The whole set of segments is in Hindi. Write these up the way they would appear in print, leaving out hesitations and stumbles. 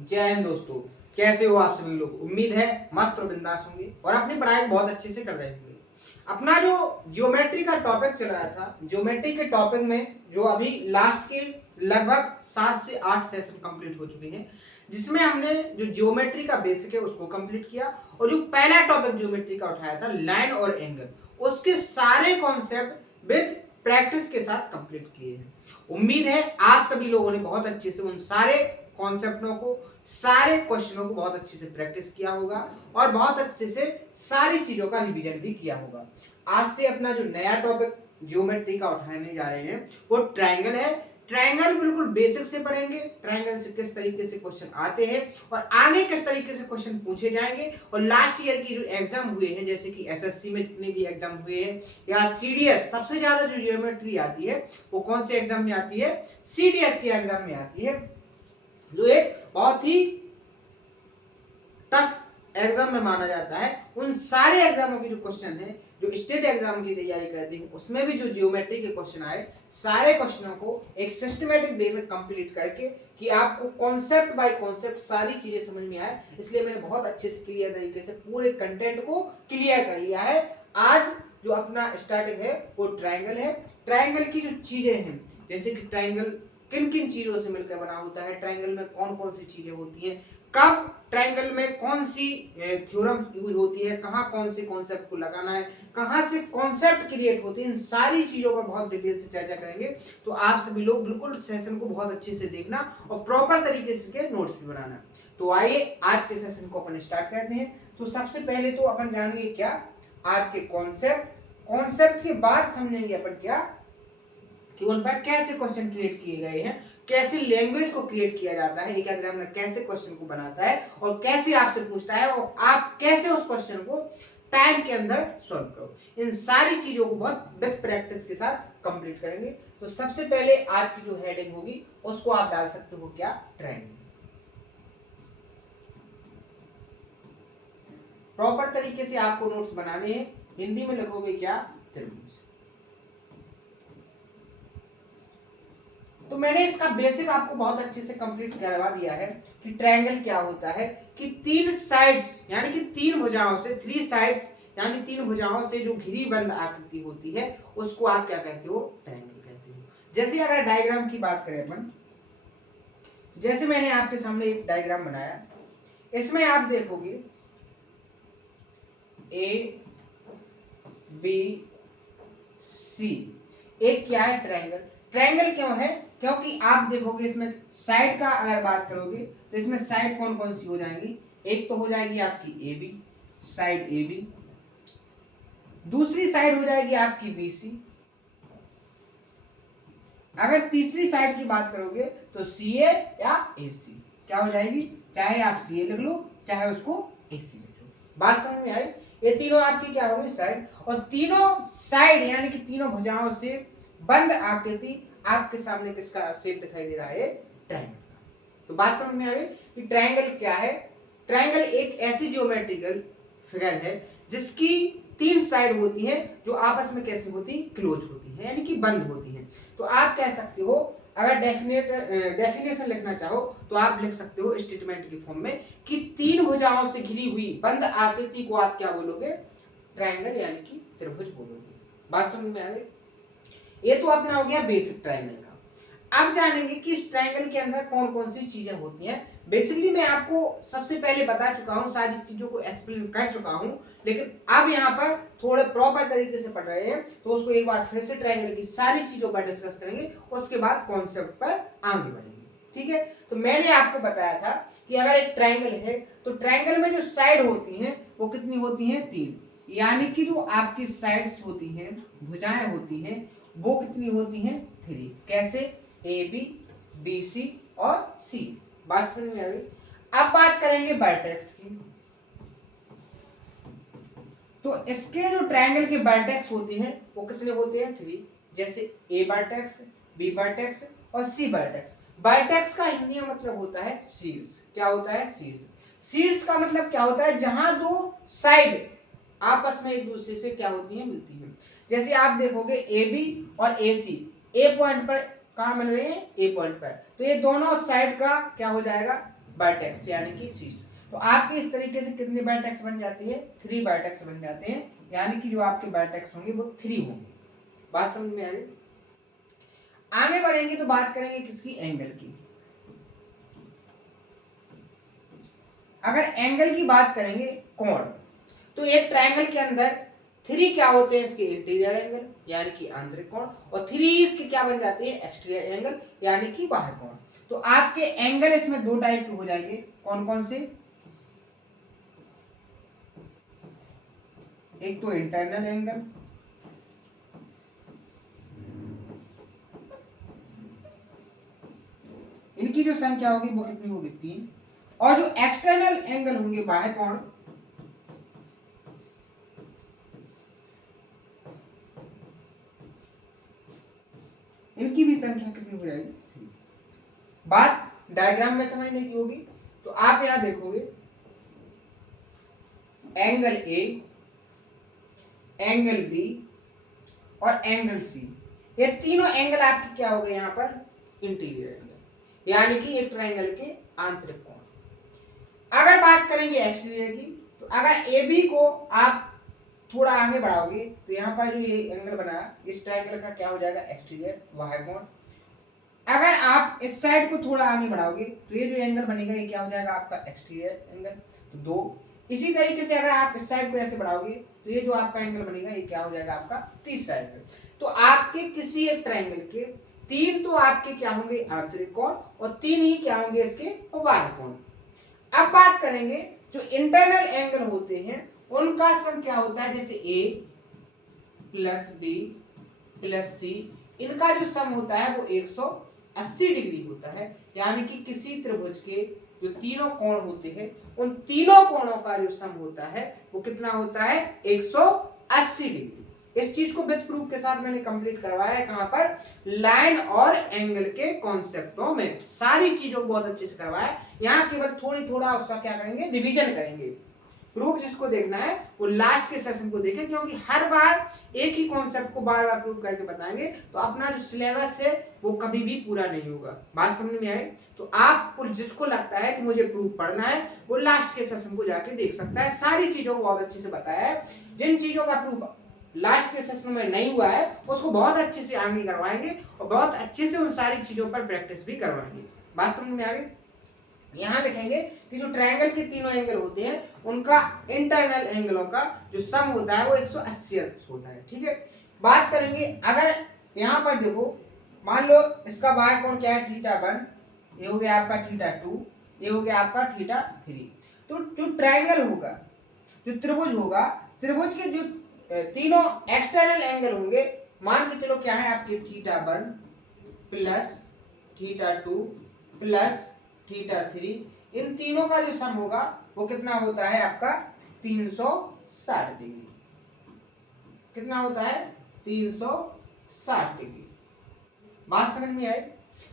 जय हिंद दोस्तों। कैसे हो आप सभी लोग? उम्मीद है मस्त और बिंदास होंगे और अपनी पढ़ाई बहुत अच्छे से कर रहे होंगे। अपना जो ज्योमेट्री का टॉपिक चल रहा था, ज्योमेट्री के टॉपिक में जो अभी लास्ट के लगभग 7 से 8 सेशन कंप्लीट हो चुके हैं, जिसमें हमने जो ज्योमेट्री का बेसिक है उसको कंप्लीट किया और जो पहला टॉपिक ज्योमेट्री का उठाया था लाइन और एंगल, उसके सारे कॉन्सेप्ट विद प्रैक्टिस के साथ कंप्लीट किए हैं। उम्मीद है आप सभी लोगों ने बहुत अच्छे से उन सारे कॉन्सेप्टों को, सारे क्वेश्चनों को बहुत अच्छे से प्रैक्टिस किया होगा और बहुत अच्छे से सारी चीजों का रिवीजन भी किया होगा। आज से अपना जो नया टॉपिक ज्योमेट्री का उठाने जा रहे हैं वो ट्रायंगल है। ट्रायंगल बिल्कुल बेसिक से पढ़ेंगे, ट्रायंगल से किस तरीके से क्वेश्चन आते हैं और आगे किस तरीके से क्वेश्चन पूछे जाएंगे, और लास्ट ईयर की जो एग्जाम हुए हैं, जैसे कि एसएससी में जितने भी एग्जाम हुए हैं या सीडीएस, सबसे ज्यादा जो ज्योमेट्री आती है वो कौन से एग्जाम में आती है? सीडीएस के एग्जाम में आती है, जो एक बहुत ही टफ एग्जाम में माना जाता है। उन सारे एग्जामों के जो क्वेश्चन है, जो स्टेट एग्जाम की तैयारी करते हैं, उसमें भी जो ज्योमेट्री के क्वेश्चन आए, सारे क्वेश्चनों को एक सिस्टमेटिक वे में कंप्लीट करके कि आपको कॉन्सेप्ट बाय कॉन्सेप्ट सारी चीजें समझ में आए, इसलिए मैंने बहुत अच्छे से क्लियर तरीके से पूरे कंटेंट को क्लियर कर लिया है। आज जो अपना स्टार्टिंग है वो ट्रायंगल है। ट्रायंगल की जो चीजें हैं, जैसे कि ट्रायंगल किन किन चीजों से मिलकर बना होता है, ट्रायंगल में कौन कौन सी चीजें होती हैं, कब ट्रायंगल में कौन सी थ्योरम यूज होती है, कहाँ कौन से कॉन्सेप्ट को लगाना है, कहाँ से कॉन्सेप्ट क्रिएट होते हैं, इन सारी चीजों पर बहुत डिटेल से चर्चा करेंगे। तो आप सभी लोग बिल्कुल सेशन को बहुत अच्छे से देखना और प्रॉपर तरीके से इसके नोट्स भी बनाना। तो आइए आज के सेशन को अपन स्टार्ट करते हैं। तो सबसे पहले तो अपन जानेंगे क्या आज के कॉन्सेप्ट, कॉन्सेप्ट के बाद समझेंगे अपन क्या कि उन पर कैसे क्वेश्चन क्रिएट किए गए हैं, कैसे लैंग्वेज को क्रिएट किया जाता है, एक एग्जामिनर कैसे क्वेश्चन को बनाता है और कैसे आपसे पूछता है और आप कैसे उस क्वेश्चन को टाइम के अंदर सॉल्व करो। इन सारी चीजों को बहुत विद प्रैक्टिस के साथ कंप्लीट करेंगे। तो सबसे पहले आज की जो हेडिंग होगी उसको आप डाल सकते हो क्या? ट्रायंगल। प्रॉपर तरीके से आपको नोट्स बनाने हैं। हिंदी में लिखोगे क्या? त्रिभुज। तो मैंने इसका बेसिक आपको बहुत अच्छे से कंप्लीट करवा दिया है कि ट्रायंगल क्या होता है, कि तीन साइड्स यानी कि तीन भुजाओं से, थ्री साइड्स यानी तीन भुजाओं से जो घिरी बंद आकृति होती है उसको आप क्या कहते हो? ट्रायंगल कहते हो। जैसे अगर डायग्राम की बात करें अपन, जैसे मैंने आपके सामने एक डायग्राम बनाया, इसमें आप देखोगे ए बी सी, एक क्या है? ट्रायंगल। ट्रायंगल क्यों है? क्योंकि आप देखोगे इसमें साइड का अगर बात करोगे तो इसमें साइड कौन कौन सी हो जाएंगी? एक तो हो जाएगी आपकी A B, side A B, दूसरी साइड हो जाएगी आपकी बी सी, अगर तीसरी साइड की बात करोगे तो सी ए या ए सी, क्या हो जाएगी? चाहे आप सी ए लिख लो चाहे उसको ए सी लिख लो। बात समझ में आई? ये तीनों आपकी क्या होगी? साइड। और तीनों साइड यानी कि तीनों भुजाओं से बंद आकृति आपके सामने किसका शेप दिखाई दे रहा है? ट्रायंगल का। तो बात समझ में आ गई कि ट्रायंगल क्या है? ट्रायंगल एक ऐसी ज्योमेट्रिकल फिगर है जिसकी तीन साइड होती है जो आपस में कैसी होती? क्लोज होती है, यानी कि बंद होती है। तो आप कह सकते हो, अगर डेफिनेशन लिखना चाहो तो आप लिख सकते हो स्टेटमेंट के फॉर्म में कि तीन भुजाओं से घिरी हुई बंद आकृति को आप क्या बोलोगे? ट्रायंगल यानी कि त्रिभुज बोलोगे। बात समझ में आ गई? ये तो अपना हो गया बेसिक ट्रायंगल का। अब जानेंगे कि इस ट्रायंगल के अंदर कौन कौन सी चीजें होती हैं। बेसिकली मैं आपको सबसे पहले बता चुका हूं, सारी चीजों को एक्सप्लेन कर चुका हूं, लेकिन अब यहाँ पर थोड़े प्रॉपर तरीके से पढ़ रहे हैं तो उसको एक बार फिर से ट्रायंगल की सारी चीजों पर डिस्कस करेंगे, उसके बाद कॉन्सेप्ट पर आगे बढ़ेंगे। ठीक है? तो मैंने आपको बताया था कि अगर एक ट्रायंगल है तो ट्रायंगल में जो साइड होती हैं वो कितनी होती हैं? तीन। यानी कि जो आपकी साइड्स होती हैं, भुजाएं होती हैं, वो कितनी होती हैं? थ्री। कैसे? ए बी, बी सी और सी। बात समझ में आ गई? अब बात करेंगे वर्टेक्स की। तो इसके जो ट्रायंगल के वर्टेक्स होते हैं वो कितने होते हैं? थ्री। जैसे ए वर्टेक्स, बी वर्टेक्स और सी वर्टेक्स। वर्टेक्स का हिंदी में मतलब होता है शीर्ष। क्या होता है? शीर्ष। शीर्ष का मतलब क्या होता है? जहां दो साइड आपस में एक दूसरे से क्या होती है? मिलती है। जैसे आप देखोगे ए बी और ए सी ए पॉइंट पर कहां मिल रहे हैं? ए पॉइंट पर, तो ये दोनों साइड का क्या हो जाएगा? वर्टेक्स यानी कि शीर्ष। तो आपके इस तरीके से कितने वर्टेक्स बन जाते हैं, 3 वर्टेक्स बन जाते हैं, यानी कि जो आपके वर्टेक्स होंगे वो 3 होंगे। बात समझ में आ रही? आगे बढ़ेंगे तो बात करेंगे किसकी, एंगल की। अगर एंगल की बात करेंगे, कोण, तो एक ट्रायंगल के अंदर 3 क्या होते हैं, इसके इंटीरियर एंगल यानी कि आंतरिक कोण, और 3 इसके क्या बन जाते हैं, एक्सटीरियर एंगल यानी कि बाह्य कोण। तो आपके एंगल इसमें 2 टाइप के हो जाएंगे, कौन कौन से, एक तो इंटरनल एंगल, इनकी जो संख्या होगी वो कितनी होगी, 3, और जो एक्सटर्नल एंगल होंगे, बाह्य कोण, इनकी भी संख्या कितनी हो जाएगी। बात डायग्राम में समझने की होगी। तो आप यहां देखोगे एंगल ए, एंगल बी और एंगल सी, ये तीनों एंगल आपके क्या हो गए यहाँ पर, इंटीरियर एंगल यानी कि एक ट्रायंगल के आंतरिक कोण। अगर बात करेंगे एक्सटीरियर की, तो अगर ए बी को आप थोड़ा आगे बढ़ाओगे तो यहाँ पर जो ये एंगल बना, इस ट्रायंगल का क्या हो जाएगा, एक्सटीरियर बाह्य कोण। अगर आप इस साइड को थोड़ा आगे बढ़ाओगे तो ये जो एंगल बनेगा ये क्या हो जाएगा, आपका एक्सटीरियर एंगल, तो 2। इसी तरीके से अगर आप इस साइड को ऐसे बढ़ाओगे तो ये जो आपका एंगल बनेगा ये क्या हो जाएगा, आपका तीसरा एंगल। तो आपके किसी एक ट्रायंगल के 3 तो आपके क्या होंगे, आंतरिक कोण, और 3 ही क्या होंगे, इसके बाह्य कोण। अब बात करेंगे जो इंटरनल एंगल होते हैं उनका सम क्या होता है, जैसे ए प्लस बी प्लस सी, इनका जो सम होता है वो 180 डिग्री होता है, यानी कि किसी त्रिभुज के जो तीनों कोण होते हैं उन तीनों कोणों का जो सम होता है वो कितना होता है, 180 डिग्री। इस चीज को विथ प्रूफ के साथ मैंने कंप्लीट करवाया है, कहां पर, लाइन और एंगल के कॉन्सेप्टों में, सारी चीजों को बहुत अच्छे से करवाया। यहाँ केवल थोड़ा उसका क्या करेंगे, रिवीजन करेंगे। प्रूफ जिसको देखना है वो लास्ट के सेशन को देखें, क्योंकि हर बार एक ही कॉन्सेप्ट को बार बार प्रूफ करके बताएंगे तो अपना जो सिलेबस है वो कभी भी पूरा नहीं होगा। बात समझ में आई? तो आपको जिसको लगता है कि मुझे प्रूफ पढ़ना है वो लास्ट के सेशन को जाके देख सकता है, सारी चीजों को बहुत अच्छे से बताया है। जिन चीजों का प्रूफ लास्ट के सेशन में नहीं हुआ है उसको बहुत अच्छे से आगे करवाएंगे और बहुत अच्छे से उन सारी चीजों पर प्रैक्टिस भी करवाएंगे। बात समझ में आ गई? यहां लिखेंगे कि जो ट्रायंगल के तीनों एंगल होते हैं उनका इंटरनल एंगलों का जो सम होता है वो 180 होता है। ठीक है, बात करेंगे अगर यहां पर देखो, मान लो इसका बाह्य कोण क्या है, θ1, ये हो गया आपका θ2, ये हो गया आपका θ3। तो जो ट्रायंगल होगा, जो त्रिभुज होगा, त्रिभुज के जो तीनों एक्सटर्नल एंगल होंगे, मान के चलो क्या है आपके θ1 प्लस θ2 प्लस θ3, इन तीनों का जो सम होगा वो कितना होता है आपका 360 डिग्री। कितना होता है, 360 डिग्री। बात समझ में आई?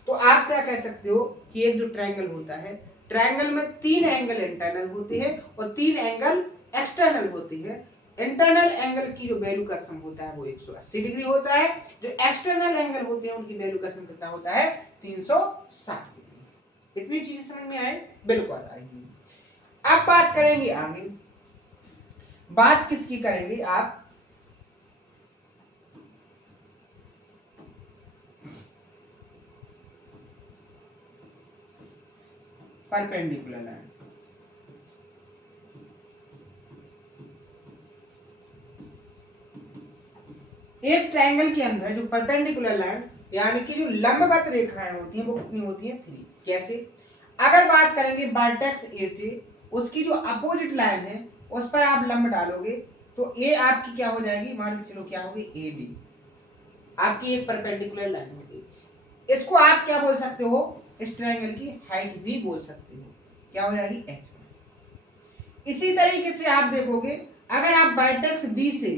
तो आप क्या कह सकते हो कि एक जो ट्रायंगल होता है, ट्रायंगल में 3 एंगल इंटरनल होते हैं और 3 एंगल एक्सटर्नल होते हैं। इंटरनल एंगल की जो वैल्यू का सम होता है वो 180 डिग्री होता है, जो एक्सटर्नल एंगल होते हैं उनकी वैल्यू का सम कितना होता है, 360 डिग्री। इतनी चीजें समझ में आए? बिल्कुल आएगी। अब बात करेंगे आगे, बात किसकी करेंगे आप, परपेंडिकुलर लाइन। एक ट्रायंगल के अंदर जो परपेंडिकुलर लाइन यानी कि जो लंबवत रेखाएं होती हैं वो कितनी होती हैं, 3। कैसे? अगर बात करेंगे वर्टेक्स ए से, उसकी जो अपोजिट लाइन है उस पर आप लंब डालोगे तो ए आपकी क्या हो जाएगी, मान के चलो क्या होगी, ए डी, आपकी एक परपेंडिकुलर लाइन होगी। इसको आप क्या बोल सकते हो, इस ट्रायंगल की हाइट भी बोल सकते हो, क्या हो जाएगी, h। इसी तरीके से आप देखोगे अगर आप वर्टेक्स बी से,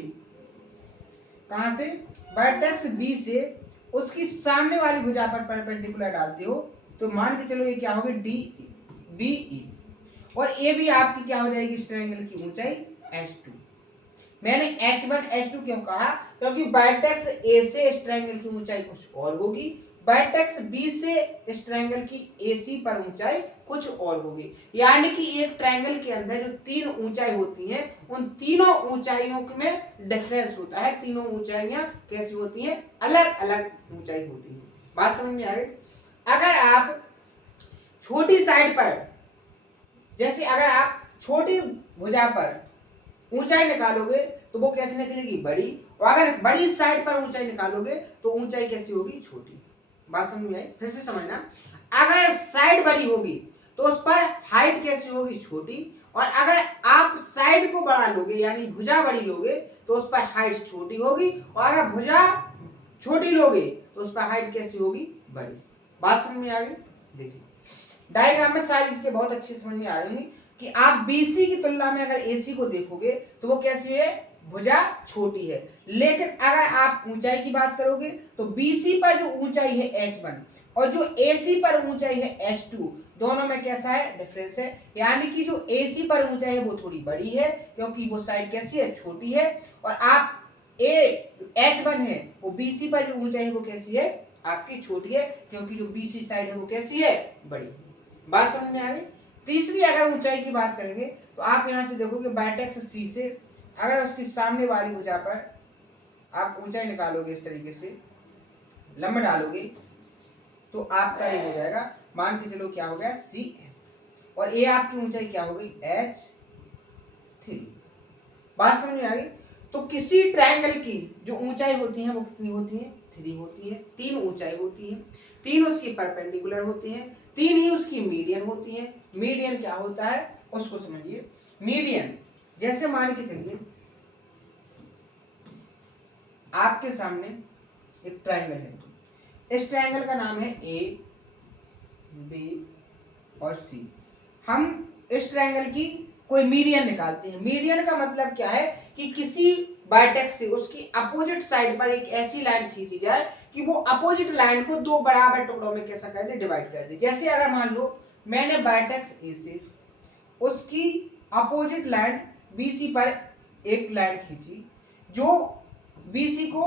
कहां से, वर्टेक्स बी से उसकी सामने वाली भुजा पर परपेंडिकुलर डालते हो तो मान के चलो ये क्या होगी, डी बी ई, और ए भी आपकी क्या हो जाएगी, इस ट्रायंगल की ऊंचाई h2। मैंने h1 h2 क्यों कहा, क्योंकि वर्टेक्स ए से इस ट्रायंगल की ऊंचाई कुछ और होगी, वर्टेक्स बी से इस ट्रायंगल की AC पर ऊंचाई कुछ और होगी। यानी कि एक ट्रायंगल के अंदर जो तीन ऊंचाई होती हैं उन तीनों ऊंचाइयों में डिफरेंस होता है। तीनों ऊंचाइयां कैसी होती हैं? अलग अलग ऊंचाई होती है। बात समझ में आ गई? अगर आप छोटी साइड पर, जैसे अगर आप छोटी भुजा पर ऊंचाई निकालोगे तो वो कैसे निकलेगी? बड़ी। और अगर बड़ी साइड पर ऊंचाई निकालोगे तो ऊंचाई कैसी होगी? छोटी। बात समझ में आई? फिर से समझना, अगर साइड बड़ी होगी तो उस पर हाइट कैसी होगी? छोटी। और अगर आप साइड को बढ़ा लोगे यानी भुजा बड़ी लोगे तो उस पर हाइट छोटी होगी। और अगर भुजा छोटी लोगे तो उस पर हाइट कैसी होगी? बड़ी। बात समझ में आ गई? देखिए डायग्राम में सारी चीजें बहुत अच्छी समझ में आ रही होंगी कि आप BC की तुलना में अगर AC को देखोगे तो वो कैसी है? भुजा छोटी है। लेकिन अगर आप ऊंचाई की बात करोगे तो BC पर जो ऊंचाई है H1 और जो AC पर ऊंचाई है H2, दोनों में कैसा है? डिफरेंस है। यानी कि जो AC पर ऊंचाई है वो थोड़ी बड़ी है क्योंकि वो साइड कैसी है? छोटी है। और आप H1 है वो BC पर जो ऊंचाई है वो कैसी है? आपकी छोटी है क्योंकि जो BC साइड है वो कैसी है? बड़ी। बात समझ में आ गई? तीसरी अगर ऊंचाई की बात करेंगे तो आप यहां से देखोगे वर्टेक्स C से अगर उसकी सामने वाली भुजा पर आप ऊंचाई निकालोगे, इस तरीके से लंब डालोगे तो आपका ये हो जाएगा, मान के चलो क्या हो गया? CM। और ये आपकी ऊंचाई क्या हो गई? H3। बात समझ में आ गई? तो किसी ट्रायंगल की जो ऊंचाई होती है वो कितनी होती है? 3 होती है। तीन ऊंचाई होती है, तीन उसकी परपेंडिकुलर होती हैं, तीन ही उसकी मीडियन होती है। मीडियन क्या होता है उसको समझिए। मीडियन जैसे मान के चलिए आपके सामने एक ट्रायंगल है, इस ट्रायंगल का नाम है A, B और C। हम इस ट्रायंगल की कोई मीडियन निकालते हैं। मीडियन का मतलब क्या है कि किसी वर्टेक्स से उसकी अपोजिट साइड पर एक ऐसी लाइन खींची जाए कि वो अपोजिट लाइन को दो बराबर टुकड़ों में कैसा कर दे? डिवाइड कर दे। जैसे अगर मान लो मैंने वर्टेक्स A से उसकी अपोजिट लाइन BC पर एक लाइन खींची जो BC को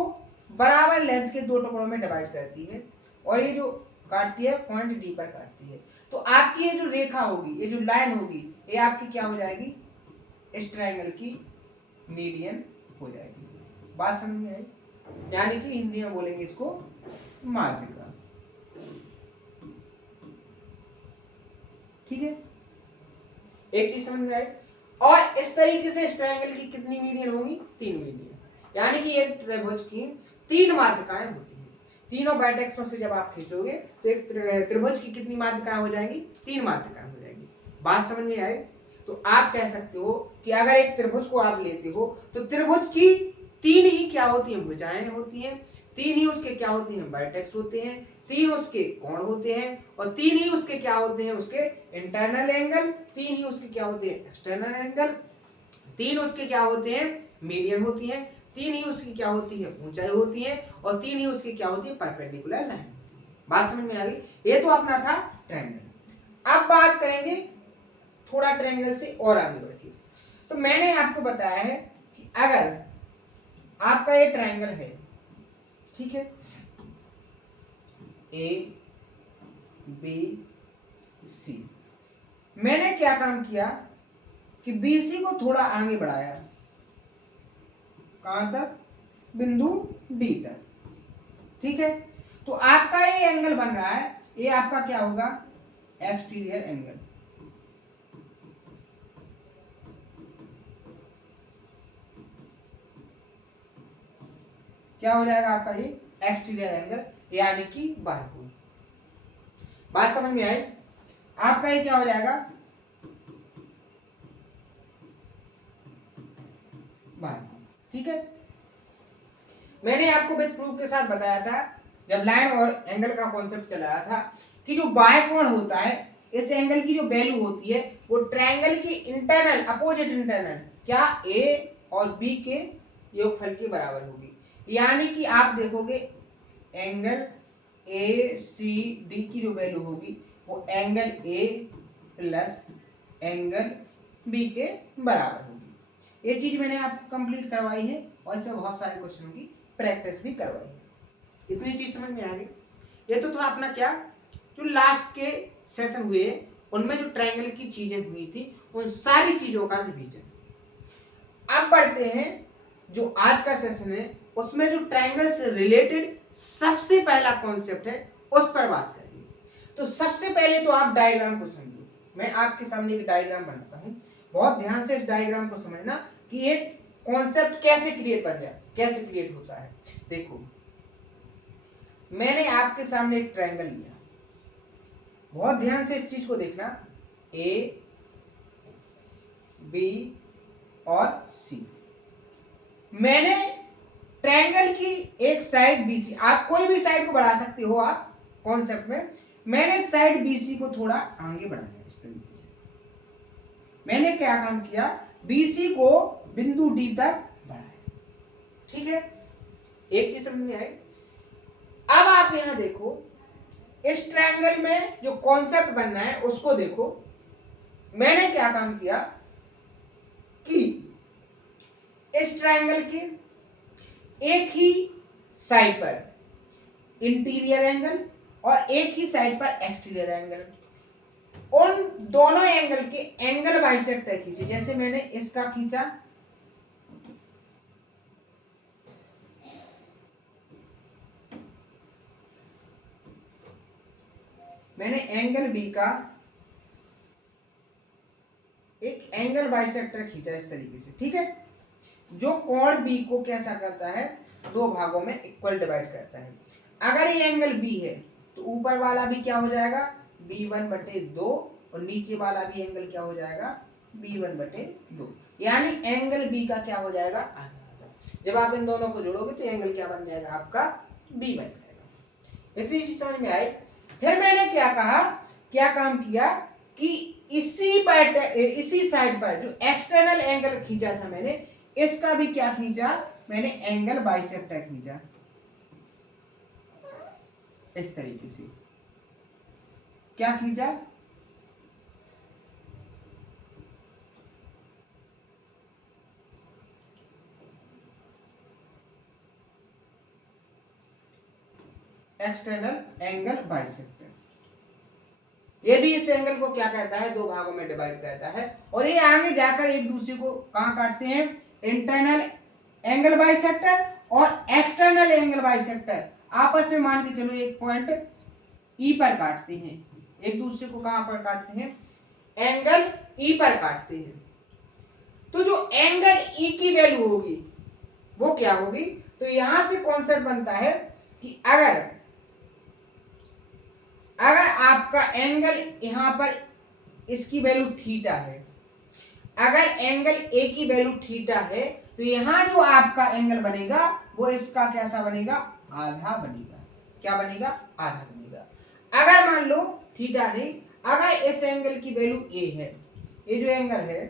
बराबर लेंथ के दो टुकड़ों में डिवाइड करती है और ये जो काटती है पॉइंट D पर काटती है, तो आपकी ये जो रेखा होगी, ये जो लाइन होगी, ये आपकी क्या हो जाएगी? इस ट्रायंगल की मीडियन हो जाएगी। बात समझ में आई? यानी कि हिंदी में बोलेंगे इसको माध्यिका। ठीक है, एक चीज समझ में आई? और इस तरीके से इस ट्रायंगल की कितनी मीडियन होगी? 3 मीडियन। यानी कि एक त्रिभुज की 3 माध्यिकाएं होती हैं। तीनों वर्टेक्सों से जब आप खींचोगे तो एक त्रिभुज की कितनी माध्यिकाएं हो जाएंगी? 3 माध्यिकाएं हो जाएंगी। बात समझ में आई? तो आप कह सकते हो कि अगर एक त्रिभुज को आप लेते हो तो त्रिभुज की 3 ही क्या होती हैं? भुजाएं होती हैं। 3 ही उसके क्या होती हैं? वर्टेक्स होते हैं। 3 उसके कोण होते हैं और 3 ही उसके क्या होते हैं? उसके इंटरनल एंगल। 3 ही उसके क्या होते हैं? External angle. 3 उसके क्या होते हैं? मीडियन होती हैं। 3 ही उसकी क्या होती है? ऊंचाई होती है। और 3 ही उसकी क्या होती है? Perpendicular line. बात समझ में आ गई? ये तो अपना था ट्रायंगल। अब बात करेंगे थोड़ा ट्रायंगल से और आगे बढ़ के। तो मैंने आपको बताया है कि अगर आपका ये ट्रायंगल है, ठीक है, A B C, मैंने क्या काम किया कि BC को थोड़ा आगे बढ़ाया, कहां तक? बिंदु D तक। ठीक है, तो आपका ये एंगल बन रहा है, ये आपका क्या होगा? Exterior angle. क्या हो जाएगा आपका? ये एक्सटीरियर एंगल यानी कि बाह्य कोण। बात समझ में आई? आपका ये क्या हो जाएगा? बाह्य कोण। ठीक है, मैंने आपको विद प्रूफ के साथ बताया था जब लाइन और एंगल का कॉन्सेप्ट चलाया था कि जो बाह्य कोण होता है, इस एंगल की जो वैल्यू होती है वो ट्रायंगल की इंटरनल अपोजिट इंटरनल क्या A और B के योगफल के बराबर होगी। यानी कि आप देखोगे एंगल ACD की जो वैल्यू होगी वो angle A plus angle B के बराबर होगी। ये चीज मैंने आपको कंप्लीट करवाई है और इसमें बहुत सारे क्वेश्चन की प्रैक्टिस भी करवाई है। इतनी चीज समझ में आ गई? ये तो था अपना क्या, जो लास्ट के सेशन हुए उनमें जो ट्रायंगल की चीजें हुई थी उन सारी चीजों का रिवीजन। अब बढ़ते हैं जो आज का सेशन है उसमें जो ट्रायंगल से रिलेटेड सबसे पहला कॉन्सेप्ट है उस पर बात करेंगे। तो सबसे पहले तो आप डायग्राम को समझो। मैं आपके सामने भी डायग्राम बनाता हूं, बहुत ध्यान से इस डायग्राम को समझना कि एक कॉन्सेप्ट कैसे क्रिएट बन जाए, कैसे क्रिएट होता है। देखो मैंने आपके सामने एक ट्रायंगल लिया, बहुत ध्यान से इस चीज को देखना, ए बी और सी। मैंने ट्रायंगल की एक साइड बीसी, आप कोई भी साइड को बढ़ा सकते हो आप कॉन्सेप्ट में, मैंने साइड बीसी को थोड़ा आगे बढ़ाया इस तरीके से। मैंने क्या काम किया, बीसी को बिंदु डी तक बढ़ाया। ठीक है, एक चीज समझ में आई। अब आप यहां देखो इस ट्रायंगल में जो कॉन्सेप्ट बनना है उसको देखो। मैंने क्या काम किया कि इस ट्रायंगल के एक ही साइड पर इंटीरियर एंगल और एक ही साइड पर एक्सटीरियर एंगल, उन दोनों एंगल के एंगल बाइसेक्टर खींचे। जैसे मैंने इसका खींचा, मैंने एंगल बी का एक एंगल बाइसेक्टर खींचा इस तरीके से। ठीक है, जो कोण बी को कैसा करता है, दो भागों में इक्वल डिवाइड करता है। अगर ये एंगल बी है तो ऊपर वाला भी क्या हो जाएगा, b1/2 और नीचे वाला भी एंगल क्या हो जाएगा, b1/2। यानी एंगल बी का क्या हो जाएगा, आधा आधा। जब आप इन दोनों को जोड़ोगे तो एंगल क्या बन जाएगा आपका, b बन जाएगा। इतनी चीज समझ में आई। फिर मैंने क्या कहा, क्या काम किया कि इसी साइड पर जो एक्सटर्नल एंगल खींचा था मैंने, इसका भी क्या खींचा, मैंने एंगल बाइसेक्टर खींचा इस तरीके से। क्या खींचा, एक्सटर्नल एंगल बाइसेक्टर। ये भी इस एंगल को क्या कहता है, दो भागों में डिवाइड करता है। और ये आगे जाकर एक दूसरे को कहां काटते हैं, इंटरनल एंगल बाइसेक्टर और एक्सटर्नल एंगल बाइसेक्टर आपस में मान के चलो एक पॉइंट ई पर काटते हैं। एक दूसरे को कहां पर काटते हैं, एंगल ई पर काटते हैं। तो जो एंगल ई की वैल्यू होगी वो क्या होगी, तो यहां से कॉन्सेप्ट बनता है कि अगर आपका एंगल यहां पर इसकी वैल्यू थीटा है, अगर एंगल ए की वैल्यू थीटा है तो यहां जो आपका एंगल बनेगा वो इसका कैसा बनेगा, आधा बनेगा। क्या बनेगा, आधा बनेगा। अगर मान लो थीटा नहीं, अगर इस एंगल की वैल्यू ए है, ये जो एंगल है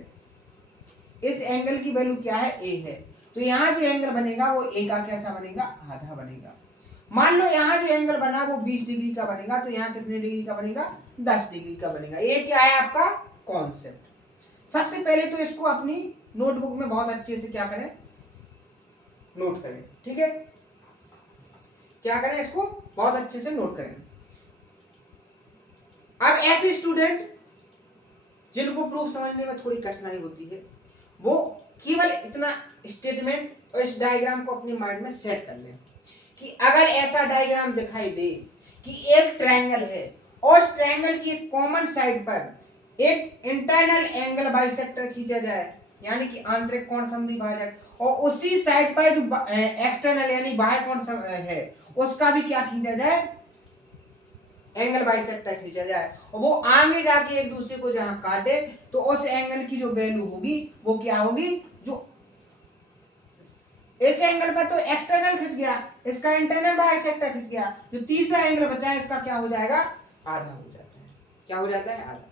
इस एंगल की वैल्यू क्या है, ए है, तो यहां जो एंगल बनेगा वो ए का कैसा बनेगा, आधा बनेगा। मान लो यहां जो एंगल बना वो 20 डिग्री का बनेगा, तो यहां कितने डिग्री का बनेगा, 10 डिग्री का बनेगा। ये क्या है आपका कॉन्सेप्ट। सबसे पहले तो इसको अपनी नोटबुक में बहुत अच्छे से क्या करें, नोट करें। ठीक है, क्या करें, इसको बहुत अच्छे से नोट करें। अब ऐसे स्टूडेंट जिनको प्रूफ समझने में थोड़ी कठिनाई होती है वो केवल इतना स्टेटमेंट और इस डायग्राम को अपने माइंड में सेट कर लें कि अगर ऐसा डायग्राम दिखाई दे कि एक ट्रायंगल है और उस ट्रायंगल की एक कॉमन साइड पर एक इंटरनल एंगल बाइसेक्टर खींचा जाए, यानी कि आंतरिक कोण समद्विभाजक, और उसी साइड पर जो एक्सटर्नल यानी बाह्य कोण है उसका भी क्या खींचा जाए, एंगल बाइसेक्टर खींचा जाए, और वो आगे जाके एक दूसरे को जहां काटे तो उस एंगल की जो वैल्यू होगी वो क्या होगी, जो इस एंगल पर तो एक्सटर्नल खिंच गया, इसका इंटरनल बाइसेक्टर खिंच गया, जो तीसरा एंगल बचा है इसका क्या हो जाएगा, आधा हो जाता है। क्या हो जाता है, आधा।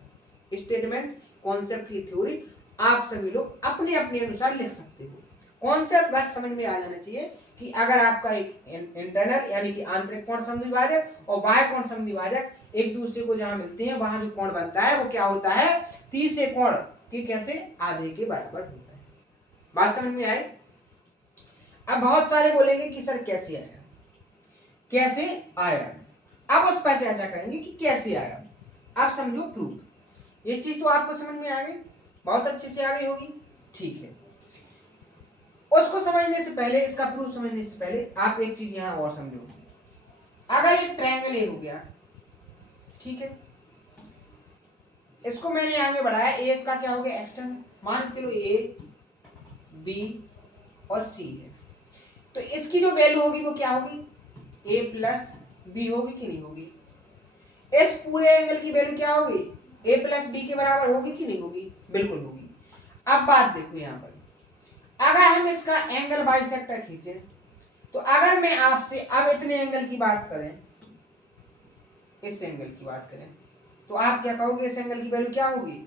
स्टेटमेंट कॉन्सेप्ट की थ्योरी आप सभी लोग अपने अपने अनुसार लिख सकते हो। कॉन्सेप्ट बस समझ में आ जाना चाहिए कि अगर आपका एक इंटरनल यानी कि आंतरिक कोण समद्विभाजक और बाह्य कोण समद्विभाजक एक दूसरे को जहां मिलते हैं वहां जो कोण बनता है वो क्या होता है, तीसरे कोण के कैसे आधे के बराबर होता है। बात समझ में आए। अब बहुत सारे बोलेंगे कि सर कैसे आया, कैसे आया। अब उस पर चर्चा करेंगे कि कैसे आया। आप समझो प्रूफ। ये चीज तो आपको समझ में आ गई, बहुत अच्छे से आ गई होगी, ठीक है। उसको समझने से पहले, इसका प्रूफ समझने से पहले आप एक चीज यहां और समझो। अगर एक ट्रायंगल ए हो गया, ठीक है, इसको मैंने आगे बढ़ाया, ए इसका क्या हो गया एक्सटर्नल, मान के चलो ए बी और सी है, तो इसकी जो वैल्यू होगी वो क्या होगी, ए प्लस बी होगी कि नहीं होगी। इस पूरे एंगल की वैल्यू क्या होगी, ए प्लस बी के बराबर होगी कि नहीं होगी, बिल्कुल होगी। अब बात देखो यहां पर, अगर हम इसका एंगल बाइसेक्टर खींचे, तो अगर मैं आपसे अब इतने एंगल की बात करें, इस एंगल की बात करें, तो आप क्या कहोगे, इस एंगल की वैल्यू क्या होगी,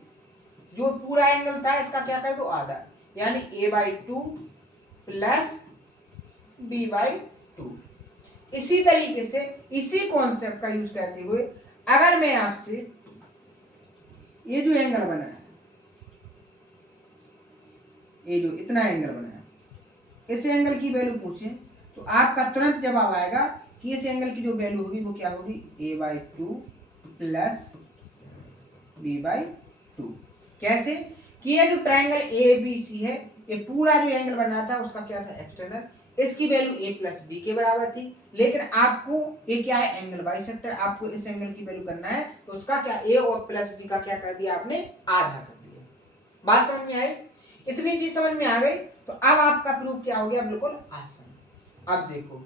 जो पूरा एंगल था इसका क्या कर दो आधा, यानी a/2 प्लस b/2। इसी तरीके से इसी कॉन्सेप्ट का यूज करते हुए अगर मैं आपसे ये जो एंगल बना है, ये जो इतना एंगल बना है, इस एंगल की वैल्यू पूछे, तो आपका तुरंत जवाब आएगा कि इस एंगल की जो वैल्यू होगी वो क्या होगी, a/2 प्लस b/2। कैसे कि ये जो ट्रायंगल ए बी सी है, ये पूरा जो एंगल बना था उसका क्या था एक्सटर्नल, इसकी वैल्यू a प्लस बी के बराबर थी, लेकिन आपको ये क्या है एंगल बाइसेक्टर, आपको इस एंगल की वैल्यू करना है, तो उसका क्या a और प्लस बी का क्या कर दिया आपने, आधा कर दिया। बात समझ में आई, इतनी चीज समझ में आ गई, तो अब आपका प्रूफ क्या हो गया, बिल्कुल आसान। अब देखो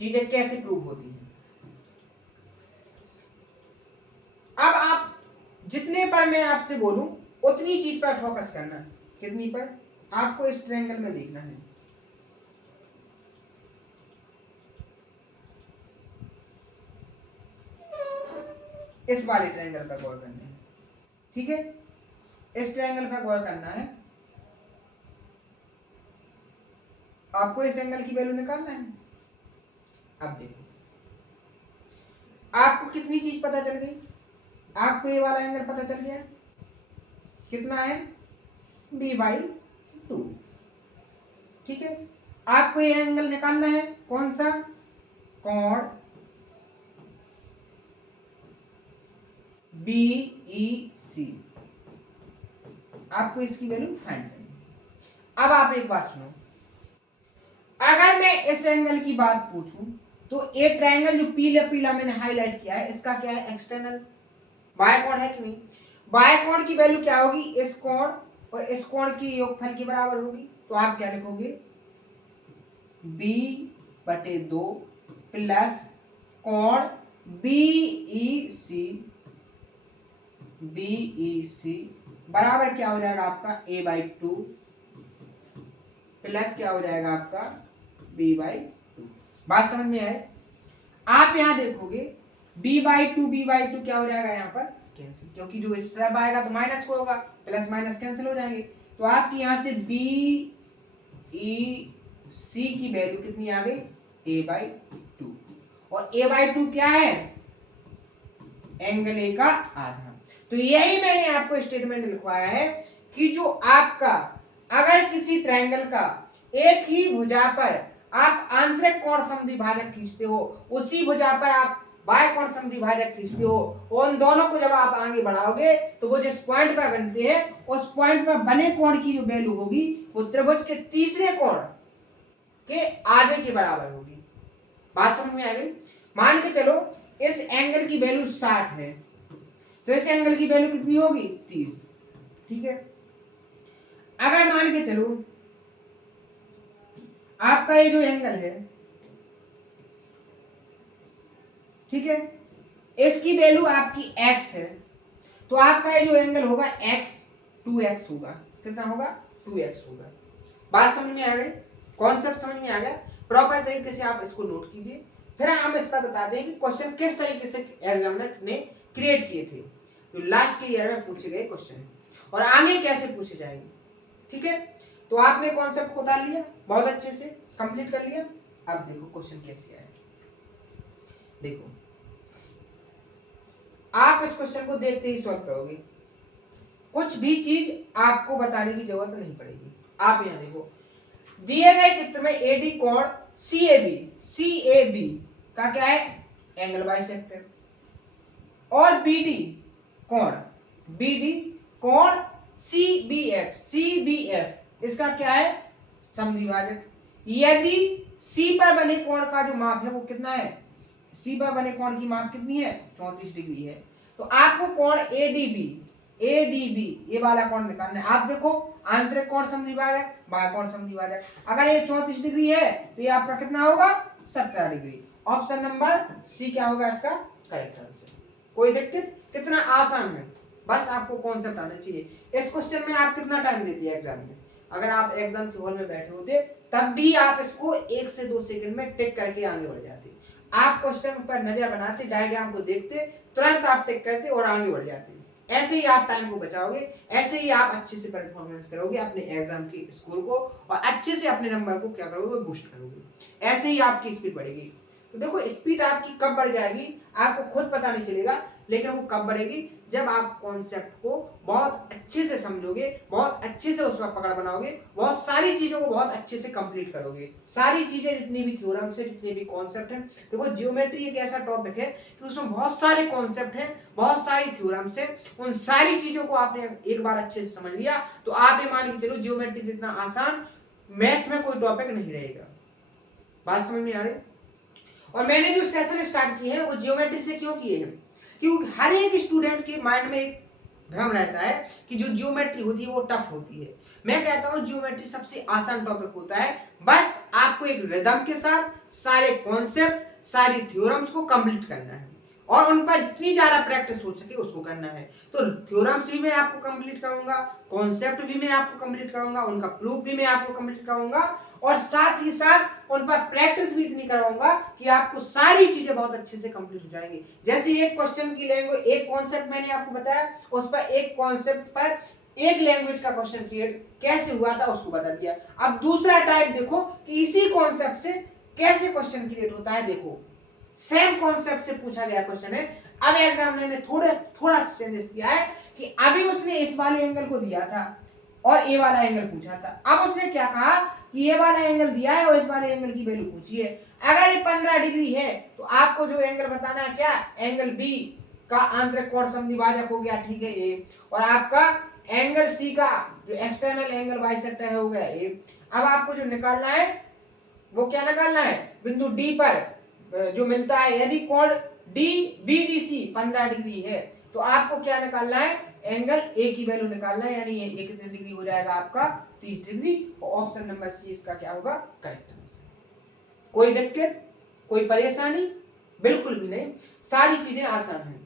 चीजें कैसे प्रूव होती हैं। अब आप जितने पर मैं आपसे बोलूं उतनी चीज पर फोकस करना, कितनी पर, आपको इस ट्रायंगल में देखना है, इस वाले ट्रायंगल पर गौर करना है, ठीक है, इस ट्रायंगल पर गौर करना है, आपको इस एंगल की वैल्यू निकालना है। अब देखो आपको कितनी चीज पता चल गई, आपको ये वाला एंगल पता चल गया कितना है, b/2, ठीक है। आपको ये एंगल निकालना है कौन सा, कोण BEC, आपको इसकी वैल्यू फाइंड करनी है। अब आप एक बात सुनो, अगर मैं इस एंगल की बात पूछूं, तो ये ट्रायंगल जो पीला पीला मैंने हाईलाइट किया है, इसका क्या है एक्सटर्नल, बाय कोण है कि नहीं, बाय कोण की वैल्यू क्या होगी, इस कोण और इस कोण की योगफल के बराबर होगी, तो आप क्या लिखोगे, b/2 प्लस कोण BEC बराबर क्या हो जाएगा आपका a/2 प्लस क्या हो जाएगा आपका b/2। बात समझ में आए, आप यहां देखोगे b/2 क्या हो जाएगा यहाँ पर कैंसिल, क्योंकि जो इस तरफ आएगा तो माइनस को होगा, प्लस माइनस कैंसिल हो जाएंगे, तो आपकी यहां से BEC की वैल्यू कितनी आ गई, a/2, और a/2 क्या है, एंगल ए का आधा। तो यही मैंने आपको स्टेटमेंट लिखवाया है कि जो आपका अगर किसी ट्रायंगल का एक ही भुजा पर आप आंतरिक कोण समद्विभाजक खींचते हो, उसी भुजा पर आप बाह्य कोण समद्विभाजक खींचते हो, और उन दोनों को जब आप आगे बढ़ाओगे तो वो जिस पॉइंट पर बनते हैं उस पॉइंट पर बने कोण की जो वैल्यू होगी वो त्रिभुज के तीसरे कोण के आधे के बराबर होगी। बात समझ में आ गई, मान के चलो इस एंगल की वैल्यू 60 है, तो इस एंगल की वैल्यू कितनी होगी 30, ठीक है। अगर मान के चलो आपका ये जो एंगल है, ठीक है, इसकी वैल्यू आपकी x है, तो आपका ये जो एंगल होगा x 2x होगा, कितना होगा 2x होगा। बात समझ में आ गई, कॉन्सेप्ट समझ में आ गया, प्रॉपर तरीके से आप इसको नोट कीजिए। फिर हम इस पर बता दें कि क्वेश्चन किस तरीके से एग्जामिनर ने क्रिएट किए थे, जो लास्ट के ईयर में पूछे गए क्वेश्चन और आगे कैसे पूछे जाएंगे, ठीक है। तो आपने कॉन्सेप्ट को उतार लिया, बहुत अच्छे से कंप्लीट कर लिया। अब देखो क्वेश्चन कैसे आए, देखो आप इस क्वेश्चन को देखते ही सॉल्व करोगे, कुछ भी चीज आपको बताने की जरूरत नहीं पड़ेगी। आप यहां देखो, दिए गए चित्र में AD कोण CAB का क्या है एंगल बाइसेक्टर, और बीडी कोण, बीडी कोण सीबीएफ, सीबीएफ इसका क्या है, समद्विभाजक। यदि सी पर बने कोण का जो माप है वो कितना है, सी पर बने कोण की माप कितनी है, 34 डिग्री है, तो आपको कोण एडीबी, एडीबी ये वाला कोण निकालना है। आप देखो आंतरिक कोण समद्विभाजक, बाह्य कोण समद्विभाजक, अगर ये 34 डिग्री है तो ये आपका कितना होगा, 17 डिग्री। ऑप्शन नंबर सी क्या होगा इसका करेक्ट आंसर। कोई दिक्कत, कितना आसान है, बस आपको कॉन्सेप्ट आना चाहिए। इस क्वेश्चन में आप कितना टाइम देते हैं एग्जाम में, अगर आप एग्जाम के हॉल में बैठे होते तब भी आप इसको 1 से 2 सेकंड में टिक करके आगे बढ़ जाते। आप क्वेश्चन पर नजर बनाते, डायग्राम को देखते, तुरंत आप टिक करते और आगे बढ़ जाते। ऐसे ही आप टाइम को बचाओगे, ऐसे ही आप अच्छे से परफॉर्मेंस करोगे अपने एग्जाम के स्कोर को, और अच्छे से अपने नंबर को क्या करोगे, बूस्ट करोगे। ऐसे ही आपकी स्पीड बढ़ेगी। तो देखो स्पीड आपकी कब बढ़ जाएगी आपको खुद पता नहीं चलेगा, लेकिन वो कब बढ़ेगी, जब आप कॉन्सेप्ट को बहुत अच्छे से समझोगे, बहुत अच्छे से उस पर पकड़ बनाओगे, बहुत सारी चीजों को बहुत अच्छे से कंप्लीट करोगे। सारी चीजें जितनी भी थ्योरम्स है, जितने भी कॉन्सेप्ट हैं, देखो ज्योमेट्री एक ऐसा टॉपिक है कि उसमें बहुत सारे कॉन्सेप्ट हैं, बहुत सारी थ्योरम्स हैं। उन सारी चीजों को आपने एक बार अच्छे से समझ लिया तो आप ये मान के चलो ज्योमेट्री जितना आसान मैथ में कोई टॉपिक नहीं रहेगा। बात समझ में आ रही। और मैंने जो सेशन स्टार्ट किए हैं वो ज्योमेट्री से क्यों किए हैं, क्योंकि हर एक स्टूडेंट के माइंड में एक भ्रम रहता है कि जो ज्योमेट्री होती है वो टफ होती है। मैं कहता हूं ज्योमेट्री सबसे आसान टॉपिक होता है, बस आपको एक रिदम के साथ सारे कॉन्सेप्ट, सारी थ्योरम्स को कंप्लीट करना है और उन पर जितनी ज्यादा प्रैक्टिस हो सके उसको करना है। तो थ्योरम्स भी मैं आपको कंप्लीट कराऊंगा, कॉन्सेप्ट भी मैं आपको कंप्लीट कराऊंगा, उनका प्रूफ भी मैं आपको कंप्लीट कराऊंगा, और साथ ही साथ उन पर प्रैक्टिस भी इतनी कराऊंगा कि आपको सारी चीजें बहुत अच्छे से कंप्लीट हो जाएंगी। जैसे एक क्वेश्चन की लैंग्वेज, एक कॉन्सेप्ट मैंने आपको बताया, उस पर एक कॉन्सेप्ट पर एक लैंग्वेज का क्वेश्चन क्रिएट कैसे हुआ था उसको बता दिया। अब दूसरा टाइप देखो कि इसी कॉन्सेप्ट से कैसे क्वेश्चन क्रिएट होता है। देखो सेम कॉन्सेप्ट से पूछा गया क्वेश्चन है, अब एग्जामिनर ने थोड़ा चेंजेस किया है कि अभी उसने इस वाले एंगल को दिया था और ये वाला एंगल पूछा था। अब उसने क्या कहा कि ये वाला एंगल दिया है और इस वाले एंगल की वैल्यू पूछी है। अगर ये 15 डिग्री है तो आपको जो एंगल बताना है क्या, एंगल बी का आंतरिक कोण समद्विभाजक हो गया, ठीक है ए, और आपका एंगल सी का जो एक्सटर्नल एंगल बाइसेक्टर हो गया ए। अब आपको जो निकालना है वो क्या निकालना है, बिंदु डी पर जो मिलता है, यदि कोण D B D C 15 degree है तो आपको क्या निकालना है, एंगल ए की वैल्यू निकालना है, यानी ये कितने डिग्री हो जाएगा आपका 30 डिग्री। और ऑप्शन नंबर सी इसका क्या होगा करेक्ट आंसर। कोई दिक्कत, कोई परेशानी, बिल्कुल भी नहीं, सारी चीजें आसान हैं।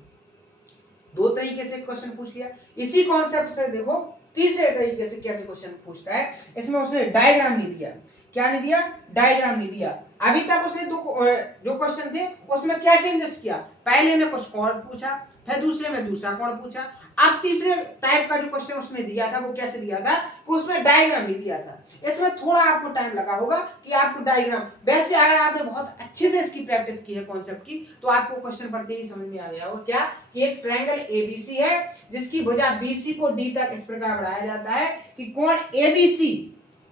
दो तरीके से क्वेश्चन पूछ लिया। इसी कॉन्सेप्ट से देखो तीसरे तरीके से कैसे क्वेश्चन पूछता है, इसमें उसने डायग्राम नहीं दिया। क्या नहीं दिया, डायग्राम नहीं दिया। अभी तक उसने जो क्वेश्चन थे उसमें क्या चेंजेस किया, पहले में कुछ कोण पूछा, फिर दूसरे में दूसरा कोण पूछा। अब तीसरे टाइप का जो क्वेश्चन उसने दिया था वो कैसे दिया था, कि उसमें डायग्राम नहीं दिया था। इसमें थोड़ा आपको टाइम लगा होगा कि आपको डायग्राम, वैसे अगर आपने बहुत अच्छे से इसकी प्रैक्टिस की है कॉन्सेप्ट की, तो आपको क्वेश्चन पढ़ते ही समझ में आ गया होगा क्या, कि एक ट्रायंगल एबीसी है जिसकी भुजा बीसी को डी तक इस प्रकार बढ़ाया जाता है कि कोण एबीसी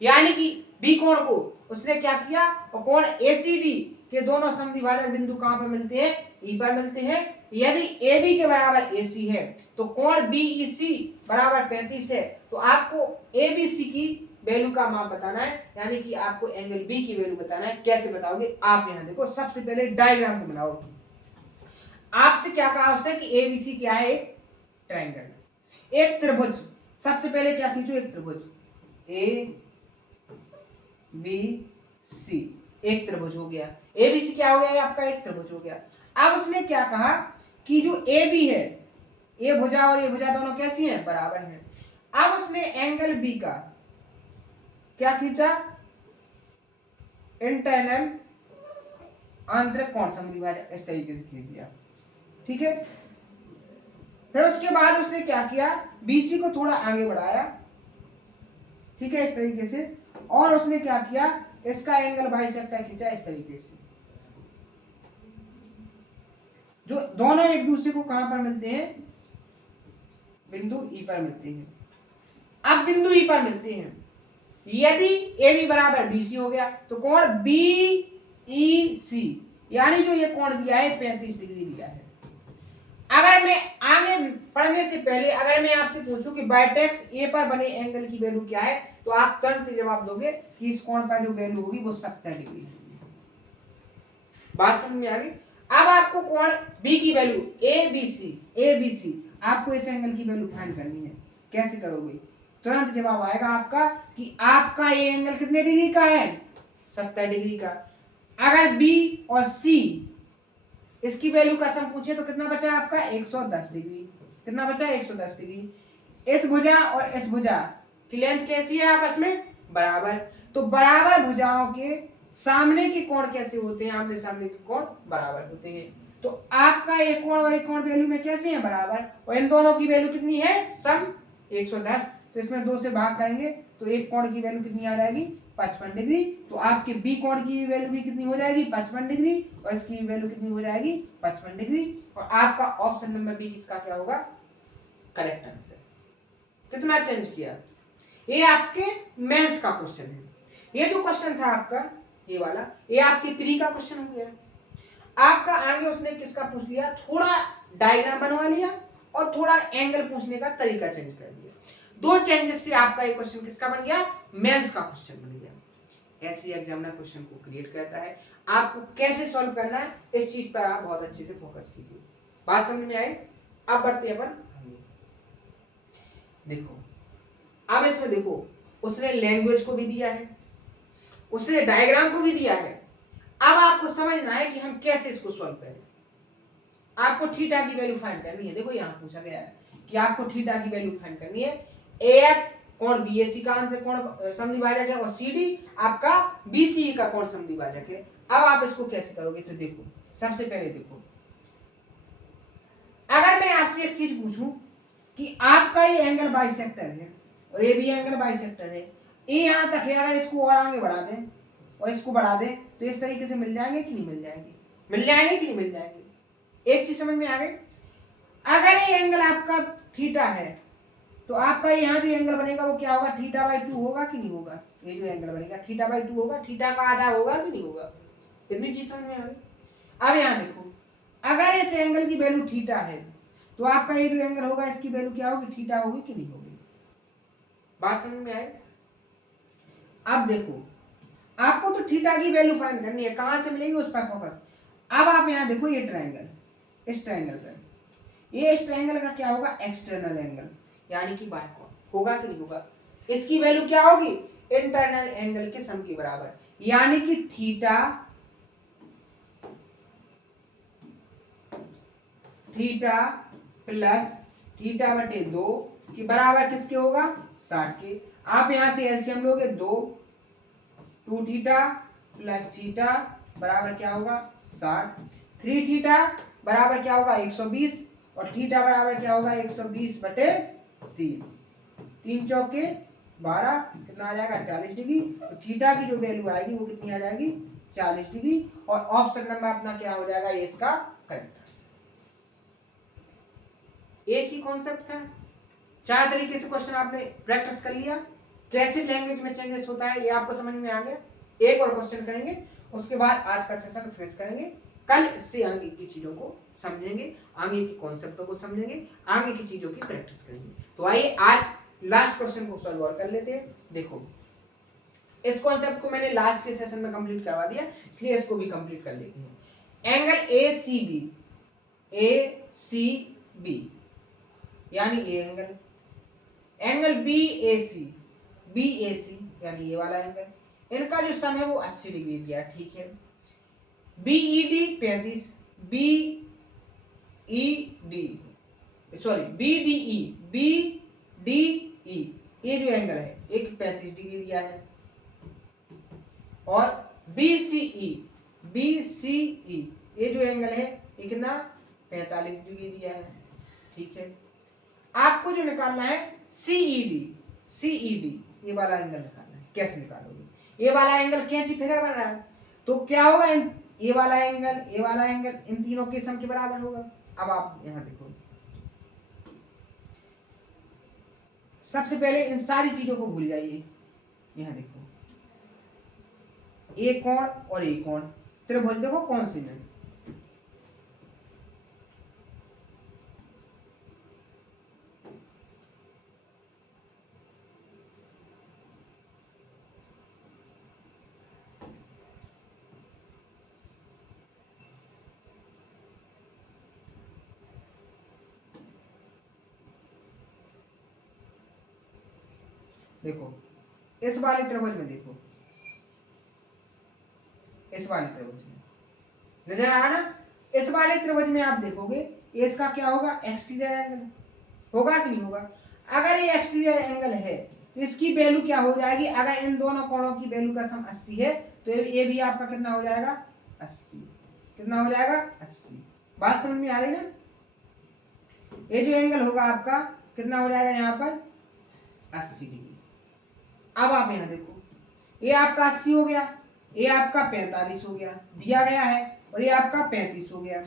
यानी कि बी कोण को उसने क्या किया, और कोण एसीडी के दोनों समद्विभाजक बिंदु कहां पर मिलते हैं, ई पर मिलते हैं। यदि AB के बराबर AC है तो कोण BEC बराबर 35 है, तो आपको ABC की वैल्यू का माप बताना है, यानी कि आपको एंगल B की वैल्यू बताना है। कैसे बताओगे, आप यहां देखो, सबसे पहले डायग्राम को बनाओ। आपसे क्या कहा उसने कि ABC क्या है, एक ट्रायंगल, एक त्रिभुज। सबसे पहले क्या खींचो, एक त्रिभुज ABC, एक त्रिभुज हो गया। ABC क्या हो गया, आपका एक त्रिभुज हो गया। अब उसने क्या कहा कि जो AB है, ये भुजा और ये भुजा दोनों कैसी हैं, बराबर हैं। अब उसने एंगल B का क्या खींचा, इंटरनल आंतरिक कोण समद्विभाजक, इस तरीके से खींच दिया, ठीक है। फिर उसके बाद उसने क्या किया, BC को थोड़ा आगे बढ़ाया, ठीक है, इस तरीके से, और उसने क्या किया, इसका एंगल बाइसेक्टर खींचा इस तरीके से। जो दोनों एक दूसरे को कहां पर मिलते हैं, बिंदु ई पर मिलते हैं। अब बिंदु ई पर मिलते हैं, यदि AB बराबर BC हो गया तो कोण BEC यानी जो ये कोण दिया है 35 डिग्री दिया है। अगर मैं आगे पढ़ने से पहले अगर मैं आपसे पूछूं कि वर्टेक्स ए पर बने एंगल की वैल्यू क्या है, तो आप तुरंत जवाब दोगे कि इस कोण पर जो वैल्यू होगी वो 70 डिग्री होगी। बात समझ में आ गई। अब आपको कोण बी की वैल्यू ए बी सी आपको इस एंगल की वैल्यू फाइंड करनी है। कैसे करोगे? तुरंत जवाब आएगा आपका कि आपका ये एंगल कितने डिग्री का है? 70 डिग्री का। अगर बी और सी इसकी वैल्यू का सम पूछे तो कितना बचा आपका? 110 डिग्री। कितना बचा? 110 डिग्री। इस भुजा और इस भुजा की लेंथ कैसी है आपस में? बराबर। तो बराबर भुजाओं के सामने के कोण कैसे होते हैं? आमने सामने के कोण बराबर होते हैं। तो आपका एक कोण और एक कोण वैल्यू में कैसे है? बराबर। और इन दोनों की वैल्यू कितनी है? सम 110। तो इसमें 2 से भाग करेंगे तो एक कोण की वैल्यू कितनी आ जाएगी? 55 डिग्री। तो आपके बी कोण की वैल्यू भी कितनी हो जाएगी? 55 डिग्री। और इसकी वैल्यू कितनी हो जाएगी? 55 डिग्री। और आपका ऑप्शन नंबर बी इसका क्या होगा? Correct answer. कितना चेंज किया? ये आपके मेंस का क्वेश्चन है। ये जो क्वेश्चन था आपका ये वाला, ये आपके प्री का क्वेश्चन हो गया। आपका आगे उसने किसका पूछ लिया? थोड़ा डायग्राम बनवा लिया और थोड़ा एंगल पूछने का तरीका चेंज कर दिया। 2 चेंजेस से आपका ये क्वेश्चन किसका बन गया? मेंस का क्वेश्चन बन गया। ऐसे एग्जामिनर क्वेश्चन को क्रिएट करता है। आपको कैसे सॉल्व करना है इस चीज पर आप बहुत अच्छे से फोकस कीजिए। बात समझ में आई? अब बढ़ते अपन आगे। देखो अब इसमें देखो उसने लैंग्वेज को भी दिया है, उसने डायग्राम को भी दिया है। अब आपको समझना है कि हम कैसे इसको सॉल्व करें। आपको थीटा की वैल्यू फाइंड करनी है। देखो यहाँ पूछा गया है कि आपको थीटा की वैल्यू फाइंड करनी है। एएफ कोण बीएसी का अंतर कोण समद्विभाजक है और सीडी आपका बीसीई का कोण समद्विभाजक है। अब आप इसको कैसे करोगे? तो देखो सबसे पहले देखो, अगर मैं आपसे एक चीज पूछूं कि आपका ये एंगल बाइसेक्टर है और ये भी एंगल बाइसेक्टर है, ये यहां तक है, अगर इसको और आगे बढ़ा दें और इसको बढ़ा दें तो इस तरीके से मिल जाएंगे कि नहीं मिल जाएंगे? मिल जाएंगे कि नहीं मिल जाएंगे? एक चीज समझ में आ गई। अगर ये एंगल आपका थीटा है तो आपका यहाँ जो एंगल बनेगा वो क्या होगा? थीटा बाई 2 होगा कि नहीं होगा? ये जो एंगल बनेगा थीटा बाई 2 होगा। थीटा का आधा होगा कि नहीं होगा? इतनी चीज समझ में आ गई। अब यहाँ देखो, अगर इस एंगल की वैल्यू थीटा है तो आपका ये जो एंगल होगा इसकी वैल्यू क्या होगी? थीटा होगी कि नहीं होगी? बात समझ में आई? अब देखो आपको तो थीटा की वैल्यू फाइंड करनी है, कहां से मिलेगी उस पर फोकस। अब आप यहाँ देखो ये ट्रायंगल, इस ट्रायंगल पर ये इस ट्रायंगल का क्या होगा? एक्सटर्नल एंगल यानी कि बाय कोण होगा कि नहीं होगा? इसकी वैल्यू क्या होगी? इंटरनल एंगल के सम के बराबर, यानी कि थीटा प्लस थीटा बटे 2 के बराबर किसके होगा? 60 के। आप यहां से एलसीएम लोगे 2 थीटा प्लस थीटा बराबर क्या होगा? 60। 3 थीटा बराबर क्या होगा? 120 और थीटा बराबर क्या होगा? 120 बटे 3। 3 चौके 12 कितना आ जाएगा? 40 डिग्री। तो थीटा की जो वैल्यू आएगी वो कितनी आ जाएगी? 40 डिग्री। और ऑप्शन नंबर अपना क्या हो जाएगा? ये इसका करेक्ट। एक ही कॉन्सेप्ट था, 4 तरीके से क्वेश्चन आपने प्रैक्टिस कर लिया। कैसे लैंग्वेज में चेंजेस होता है ये आपको समझ में आ गया। एक और क्वेश्चन करेंगे उसके बाद आज का सेशन फिनिश करेंगे। कल इससे आगे की चीजों को समझेंगे, आगे की कॉन्सेप्टों को समझेंगे, आगे की चीजों की प्रैक्टिस करेंगे। तो आइए आज लास्ट क्वेश्चन को सॉल्व और कर लेते हैं। देखो इस कॉन्सेप्ट को मैंने लास्ट के सेशन में कंप्लीट करवा दिया, इसलिए इसको भी कंप्लीट कर लेते हैं। एंगल ए सी बी यानी ए एंगल बी ए सी यानी ये वाला एंगल, इनका जो सम है वो 80 डिग्री दिया, ठीक है। बीईडी 35, बीडीई ये जो एंगल है एक 35 डिग्री दिया है। और बीसीई ये जो एंगल है ये कितना? 45 डिग्री दिया है, ठीक है। आपको जो निकालना है सीईडी ये वाला एंगल निकालना है। कैसे निकालोगे? ये वाला एंगल कैंची फिगर बन रहा है तो क्या होगा? ये वाला एंगल इन तीनों के सम के बराबर होगा। अब आप यहां देखो, सबसे पहले इन सारी चीजों को भूल जाइए। यहां देखो ए कोण और ए कोण त्रिभुज देखो कौन से में? देखो इस वाले त्रिभुज में, देखो इस वाले त्रिभुज में नजर आ रहा ना, इस वाले त्रिभुज में आप देखोगे इसका क्या होगा, एक्सटीरियर एंगल होगा कि नहीं होगा। अगर ये एक्सटीरियर एंगल है तो इसकी वैल्यू क्या हो जाएगी, अगर इन दोनों कोणों की वैल्यू का सम 80 है तो ये भी आपका कितना हो जाएगा 80, कितना हो जाएगा 80। बात समझ में आ रही ना। ये जो एंगल होगा आपका कितना हो जाएगा यहाँ पर 80 डिग्री। अब आप यहाँ देखो ये आपका 80 हो गया, ये आपका 45 हो गया दिया गया है, और ये आपका 35 हो गया।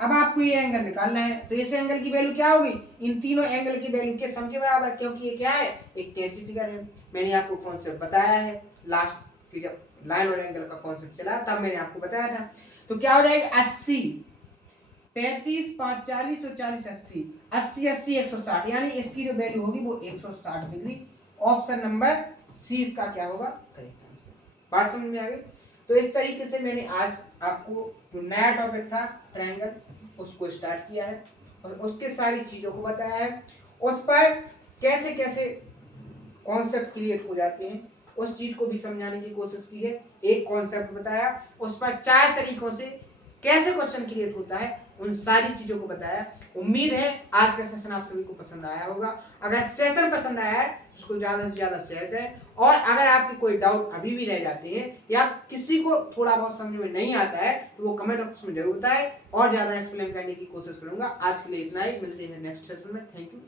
अब आपको ये एंगल निकालना है तो इस एंगल की वैल्यू क्या होगी, इन तीनों एंगल की वैल्यू के सम के बराबर, क्योंकि ये क्या है एक टेंजेंट फिगर है। मैंने आपको कॉन्सेप्ट बताया है लास्ट की, जब लाइन और एंगल का कॉन्सेप्ट चला तब मैंने आपको बताया था। तो क्या हो जाएगा 80, 35, 5, 40 और 40 80, 80 80 160, यानी इसकी जो वैल्यू होगी वो 160 डिग्री। ऑप्शन नंबर सी इसका क्या होगा करेक्ट आंसर। बात समझ में आ गई। तो इस तरीके से मैंने आज आपको जो नया टॉपिक था ट्रायंगल उसको स्टार्ट किया है और उसके सारी चीजों को बताया है, उस पर कैसे कैसे कॉन्सेप्ट क्रिएट हो जाते हैं उस चीज को भी समझाने की कोशिश की है। एक कॉन्सेप्ट बताया, उस पर 4 तरीकों से कैसे क्वेश्चन क्रिएट होता है उन सारी चीजों को बताया। उम्मीद है आज का सेशन आप सभी को पसंद आया होगा। अगर सेशन पसंद आया है उसको ज्यादा से ज्यादा शेयर करें, और अगर आपके कोई डाउट अभी भी रह जाते हैं या किसी को थोड़ा बहुत समझ में नहीं आता है तो वो कमेंट बॉक्स में जरूर बताएं और ज्यादा एक्सप्लेन करने की कोशिश करूंगा। आज के लिए इतना ही, मिलते हैं नेक्स्ट सेशन में। Thank you.